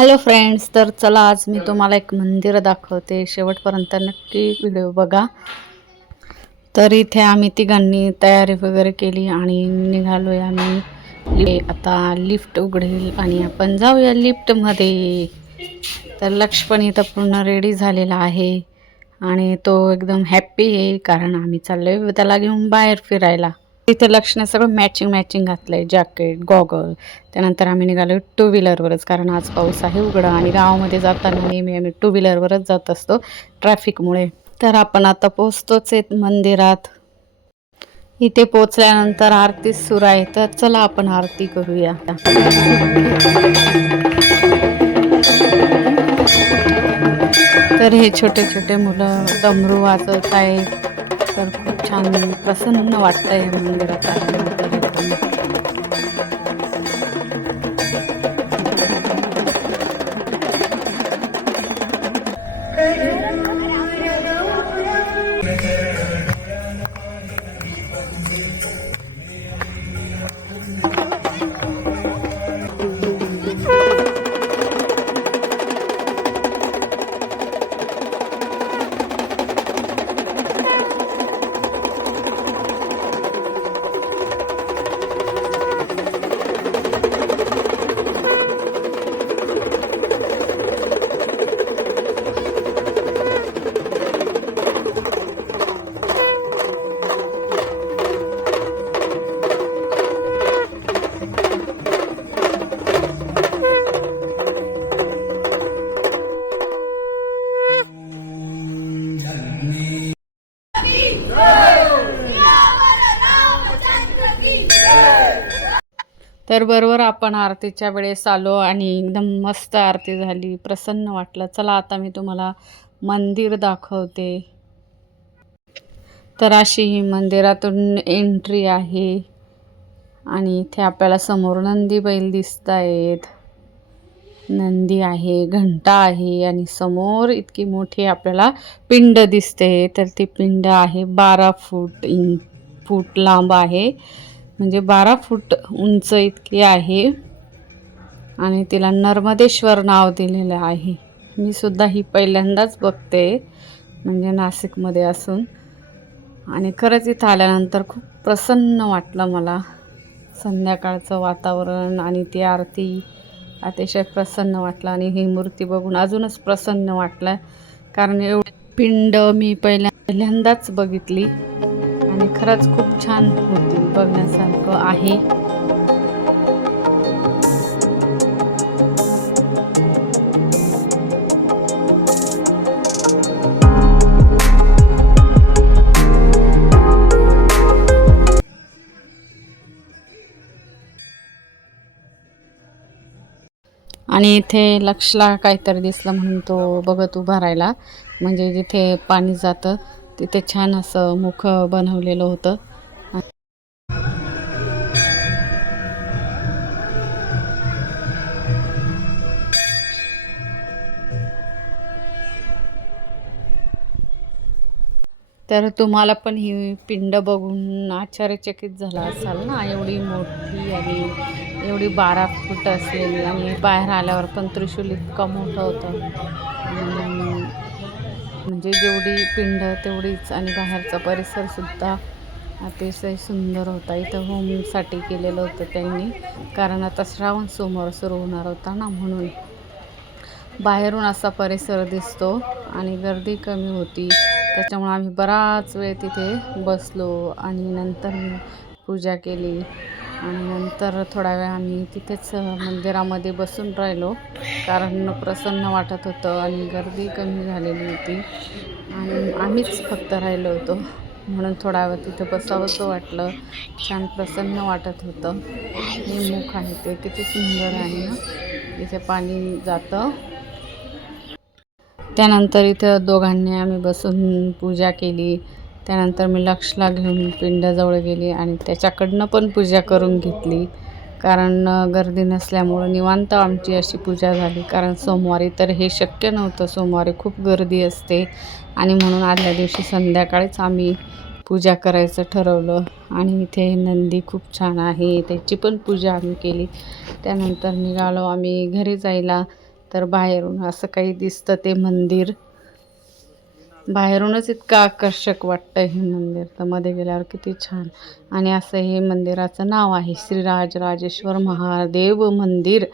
Hello friends तर चला आज मी तुम्हाला एक मंदिर दाखवते. शेवटपर्यंत नक्की व्हिडिओ बघा. तर इथे आम्ही तिघांनी तयारी वगैरे केली आणि निघालोय आम्ही. आता लिफ्ट उघडेल आणि आपण जाऊया लिफ्टमध्ये तर लक्ष्मण इथं पूर्ण रेडी झालेला आहे. आणि तो एकदम हॅप्पी आहे कारण आम्ही चाललोय त्याला घेऊन बाहेर फिरायला. तिथे लक्षने सगळं मॅचिंग मॅचिंग घातलंय. जॅकेट गॉगल त्यानंतर आम्ही निघालो टू व्हीलरवरच कारण आज पाऊस आहे उघडा आणि गावामध्ये जाताना नेहमी आम्ही टू व्हीलरवरच जात असतो ट्रॅफिकमुळे तर आपण आता पोचतोच आहेत मंदिरात. इथे पोचल्यानंतर आरती सुरू आहे. तर चला आपण आरती करूया. तर हे छोटे छोटे मुलं डमरू वाजवत आहेत. तर खूप छान प्रसन्न वाटतंय हे मंदिरात आल्यामुळे. तर बरोबर आपण आरतीच्या वेळेस आलो आणि एकदम मस्त आरती झाली. प्रसन्न वाटलं. चला आता मी तुम्हाला मंदिर दाखवते. तर अशी ही मंदिरातून एंट्री आहे. आणि इथे आपल्याला समोर नंदी बैल दिसत आहेत नंदी आहे घंटा आहे आणि समोर इतकी मोठी आपल्याला पिंड दिसते. तर ती पिंड आहे बारा फूट इं फूट लांब आहे. म्हणजे बारा फूट उंच इतकी आहे. आणि तिला नर्मदेश्वर नाव दिलेलं आहे. मी सुद्धा ही पहिल्यांदाच बघते म्हणजे नाशिकमध्ये असून. आणि खरंच इथं आल्यानंतर खूप प्रसन्न वाटलं मला. संध्याकाळचं वातावरण आणि ती आरती अतिशय प्रसन्न वाटलं आणि ही मूर्ती बघून अजूनच प्रसन्न वाटलं. कारण एवढी पिंड मी पहिल्या पहिल्यांदाच बघितली. आणि खरंच खूप छान होती बघण्यासारखं आहे. आणि इथे लक्षला काहीतरी दिसलं म्हणून तो बघत उभा राहिला. म्हणजे जिथे पाणी जातं तिथे छान असं मुख बनवलेलं होतं. तर तुम्हाला पण ही पिंड बघून आश्चर्यचकित झाला असाल ना? एवढी मोठी आणि एवढी बारा फूट असलेली आणि बाहेर आल्यावर पण त्रिशूल इतकं मोठं होतं. म्हणजे जेवढी पिंड तेवढीच आणि बाहेरचा परिसरसुद्धा अतिशय सुंदर होता. इथं होमसाठी केलेलं होतं त्यांनी. कारण आता श्रावण सोमवार सुरू होणार होता ना म्हणून. बाहेरून असा परिसर दिसतो आणि गर्दी कमी होती. त्याच्यामुळे आम्ही बराच वेळ तिथे बसलो आणि नंतर मी पूजा केली. आणि नंतर थोडा वेळ आम्ही तिथेच मंदिरामध्ये बसून राहिलो. कारण प्रसन्न वाटत होतं आणि गर्दी कमी झालेली होती. आणि आम्हीच फक्त राहिलो होतो. म्हणून थोडा वेळ तिथं बसावंसं वाटलं. छान प्रसन्न वाटत होतं. हे मुख आहे ते किती सुंदर आहे ना. इथे पाणी जातं. त्यानंतर इथं दोघांनी आम्ही बसून पूजा केली. त्यानंतर मी लक्षला घेऊन पिंडाजवळ गेली आणि त्याच्याकडनं पण पूजा करून घेतली. कारण गर्दी नसल्यामुळं निवांत आमची अशी पूजा झाली. कारण सोमवारी तर हे शक्य नव्हतं. सोमवारी खूप गर्दी असते. आणि म्हणून आदल्या दिवशी संध्याकाळीच आम्ही पूजा करायचं ठरवलं. आणि इथे नंदी खूप छान आहे. त्याची पण पूजा आम्ही केली. त्यानंतर निघालो आम्ही घरी जायला. तर बाहेरून असं काही दिसतं ते मंदिर. बाहेरूनच इतकं आकर्षक वाटतं हे मंदिर. तर मध्ये गेल्यावर किती छान. आणि असं हे मंदिराचं नाव आहे श्रीराज राजेश्वर महादेव मंदिर.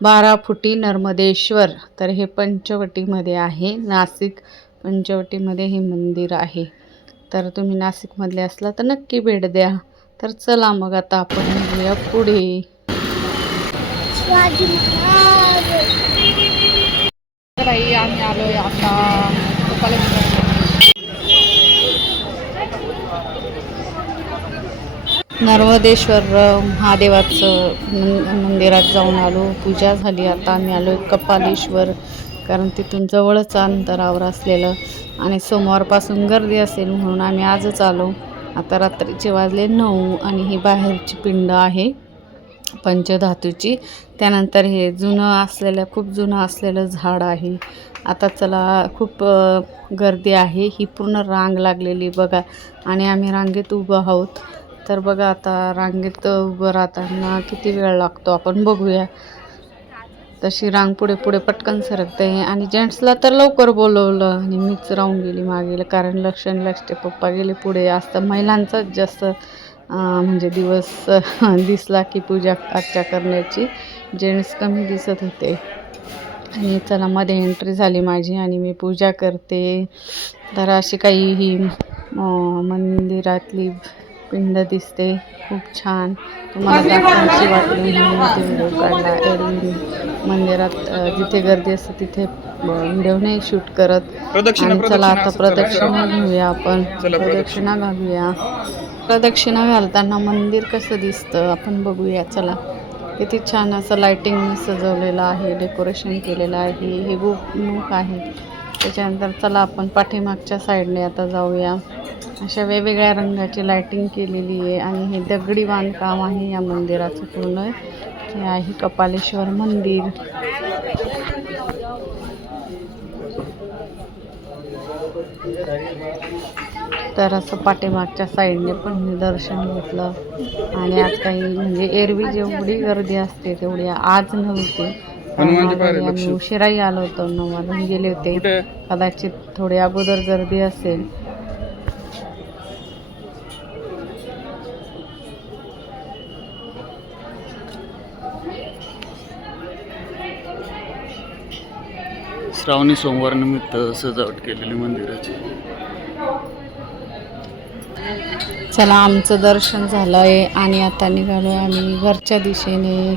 बारा फुटी नर्मदेश्वर. तर हे पंचवटीमध्ये आहे. नाशिक पंचवटीमध्ये हे मंदिर आहे. तर तुम्ही नाशिकमधले असला तर नक्की भेट द्या. तर चला मग आता आपण निघूया पुढे. आम्ही आलोय आता. नर्मदेश्वर महादेवाचं मंदिरात जाऊन आलो. पूजा झाली. आता आम्ही आलो कपालेश्वर कारण तिथून जवळच अंतरावर असलेलं आणि सोमवारपासून गर्दी असेल म्हणून आम्ही आजच आलो. आता रात्रीचे वाजले नऊ आणि ही बाहेरची पिंड आहे पंचधातूची. त्यानंतर हे जुनं असलेलं खूप जुनं असलेलं झाड आहे. आता चला खूप गर्दी आहे. ही पूर्ण रांग लागलेली बघा. आणि आम्ही रांगेत उभं आहोत. तर बघा आता रांगेत उभं राहताना किती वेळ लागतो आपण बघूया. तशी रांग पुढे पुढे पटकन सरकते. आणि जेंट्सला तर लवकर बोलवलं आणि मीच राहून गेली मागेल कारण लक्ष आणि लक्ष पप्पा गेले पुढे. असतं महिलांचाच जास्त म्हणजे दिवस दिसला की पूजा अर्चा करण्याची. जेंट्स कमी दिसत होते. आणि चला मध्ये एंट्री झाली माझी आणि मी पूजा करते. तर अशी काही ही मंदिरातली पिंड दिसते. खूप छान. तुम्हाला दाखवायची वाटली म्हणून ते व्हिडिओ काढला. एरवी मंदिरात जिथे गर्दी असते तिथे व्हिडिओ नाही शूट करत. आणि चला आता प्रदक्षिणा घेऊया आपण. प्रदक्षिणा. घालूया. प्रदक्षिणा घालताना मंदिर कसं दिसतं आपण बघूया. चला. किती छान असं लाइटिंग सजवलेलं आहे डेकोरेशन केलेलं आहे. हे गोमुख आहे. त्याच्यानंतर चला आपण पाठीमागच्या साईडने आता जाऊया. अशा वेगवेगळ्या रंगाची लायटिंग केलेली आहे आणि हे दगडी बांधकाम आहे या मंदिराचं पूर्ण. हे आहे कपालेश्वर मंदिर. तर असं पाठीमागच्या साईडने पण मी दर्शन घेतलं. आणि आज काही म्हणजे एरवी जेवढी गर्दी असते तेवढी आज नव्हती. हनुमानजी आम्ही. उशिराही आलो होतो नऊ वाजून गेले होते. कुठे? कदाचित थोडी अगोदर गर्दी असेल. श्रावणी सोमवार निमित्त सजावट केलेली मंदिराची. चला आमचं दर्शन झालं आहे आणि आता निघालो आम्ही घरच्या दिशेने.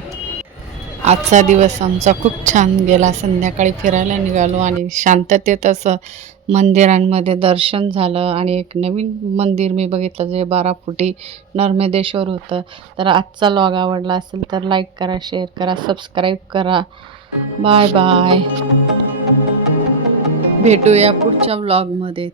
आजचा दिवस आमचा खूप छान गेला. संध्याकाळी फिरायला निघालो आणि शांततेत असं मंदिरांमध्ये दर्शन झालं आणि एक नवीन मंदिर मी बघितलं जे बारा फुटी नर्मदेश्वर होतं. तर आजचा लॉग आवडला असेल तर लाईक करा शेअर करा सबस्क्राईब करा. बाय बाय भेटूया पुढच्या व्लॉगमध्ये